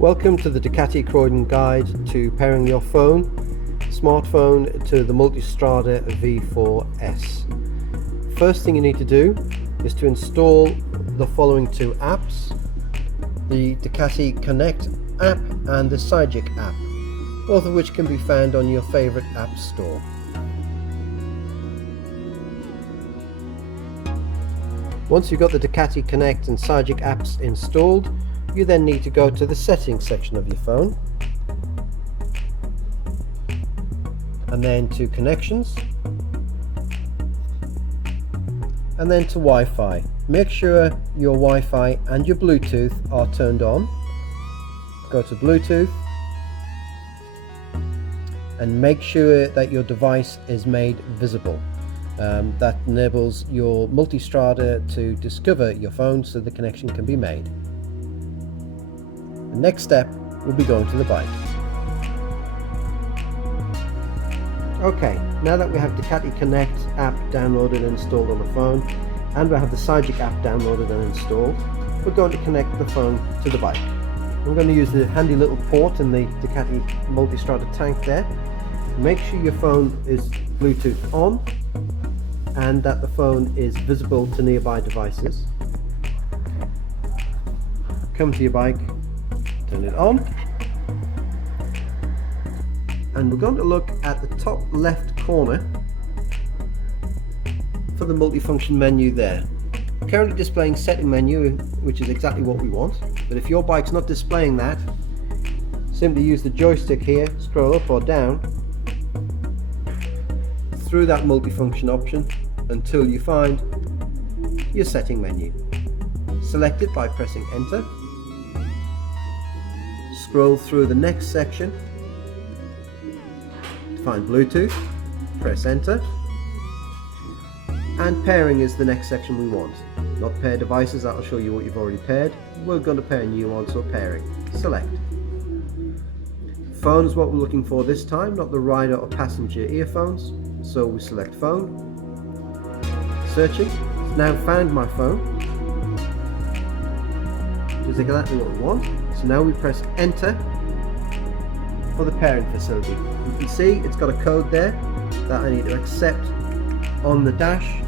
Welcome to the Ducati Croydon guide to pairing your smartphone to the Multistrada V4S. First thing you need to do is to install the following two apps: the Ducati Connect app and the SYGIC app, both of which can be found on your favorite app store. Once you've got the Ducati Connect and SYGIC apps installed, you then need to go to the settings section of your phone, and then to connections, and then to Wi-Fi. Make sure your Wi-Fi and your Bluetooth are turned on. Go to Bluetooth and make sure that your device is made visible. That enables your Multistrada to discover your phone so the connection can be made. The next step will be going to the bike. Okay, now that we have Ducati Connect app downloaded and installed on the phone, and we have the SYGIC app downloaded and installed, we're going to connect the phone to the bike. I'm going to use the handy little port in the Ducati Multistrada tank there. Make sure your phone is Bluetooth on and that the phone is visible to nearby devices. Come to your bike, turn it on, and we're going to look at the top left corner for the multifunction menu there. Currently displaying setting menu, which is exactly what we want, but if your bike's not displaying that, simply use the joystick here, scroll up or down through that multifunction option until you find your setting menu. Select it by pressing enter. Scroll through the next section to find Bluetooth, press enter, and pairing is the next section we want. Not pair devices, that will show you what you've already paired. We're going to pair new ones, so pairing. Select. Phone is what we're looking for this time, not the rider or passenger earphones, so we select phone. Searching, it's now found my phone, which is exactly what we want. So now we press enter for the pairing facility. You can see it's got a code there that I need to accept on the dash,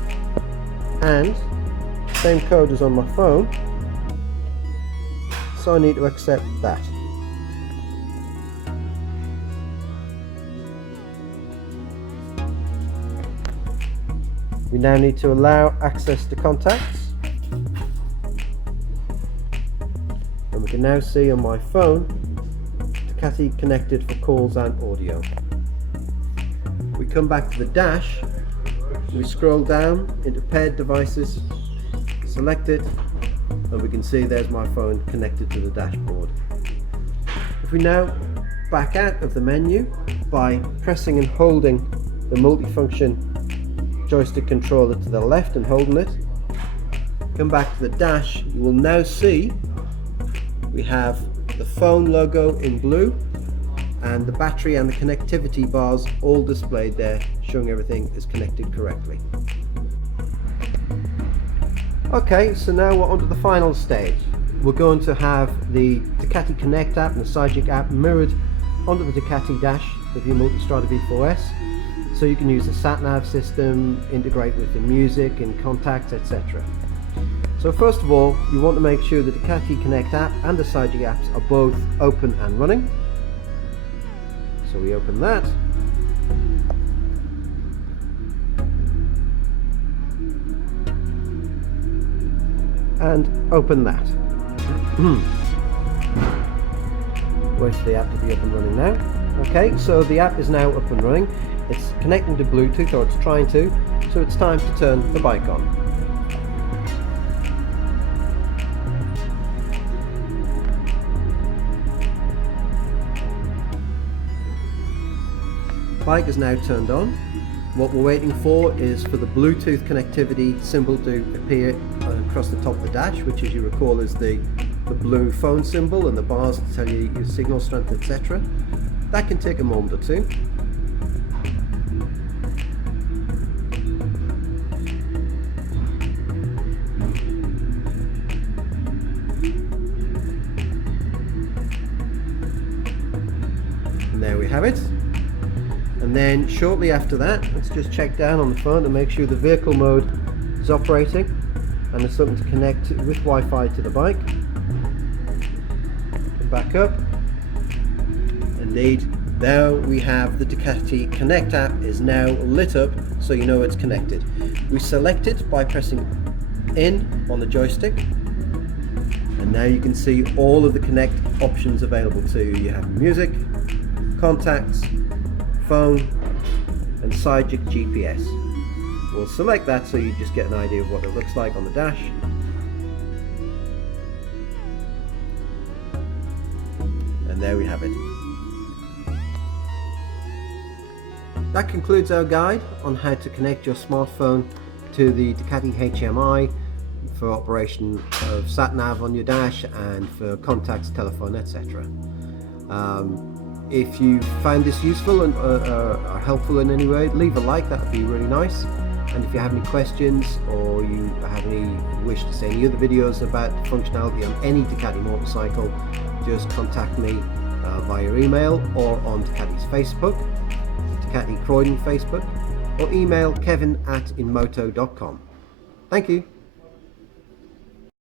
and same code as on my phone, so I need to accept that. We now need to allow access to contacts. And we can now see on my phone Ducati connected for calls and audio. We come back to the dash, we scroll down into paired devices, select it, and we can see there's my phone connected to the dashboard. If we now back out of the menu by pressing and holding the multifunction joystick controller to the left and holding it, come back to the dash, you will now see we have the phone logo in blue and the battery and the connectivity bars all displayed there, showing everything is connected correctly. Okay, so now we're on to the final stage. We're going to have the Ducati Connect app and the SYGIC app mirrored onto the Ducati dash of your Multistrada V4S, so you can use the sat-nav system, integrate with the music and contacts, etc. So first of all, you want to make sure the Ducati Connect app and the SYGIC apps are both open and running. So we open that. And open that. Wait for the app to be up and running now. Okay, so the app is now up and running. It's connecting to Bluetooth, or it's trying to, so it's time to turn the bike on. Bike is now turned on. What we're waiting for is for the Bluetooth connectivity symbol to appear across the top of the dash, which, as you recall, is the blue phone symbol, and the bars to tell you your signal strength, etc. That can take a moment or two. have it. And then shortly after that, let's just check down on the phone to make sure the vehicle mode is operating and there's something to connect with Wi-Fi to the bike. Come back up. Indeed, now we have the Ducati Connect app is now lit up, so you know it's connected. We select it by pressing in on the joystick, and now you can see all of the Connect options available to you. You have music, contacts, phone, and SYGIC GPS. We'll select that so you just get an idea of what it looks like on the dash. And there we have it. That concludes our guide on how to connect your smartphone to the Ducati HMI for operation of sat-nav on your dash and for contacts, telephone, etc. If you found this useful and are helpful in any way, leave a like, that would be really nice. And if you have any questions or you have any wish to see any other videos about functionality on any Ducati motorcycle, just contact me via email or on Ducati's Facebook, Ducati Croydon Facebook, or email kevin@inmoto.com. Thank you.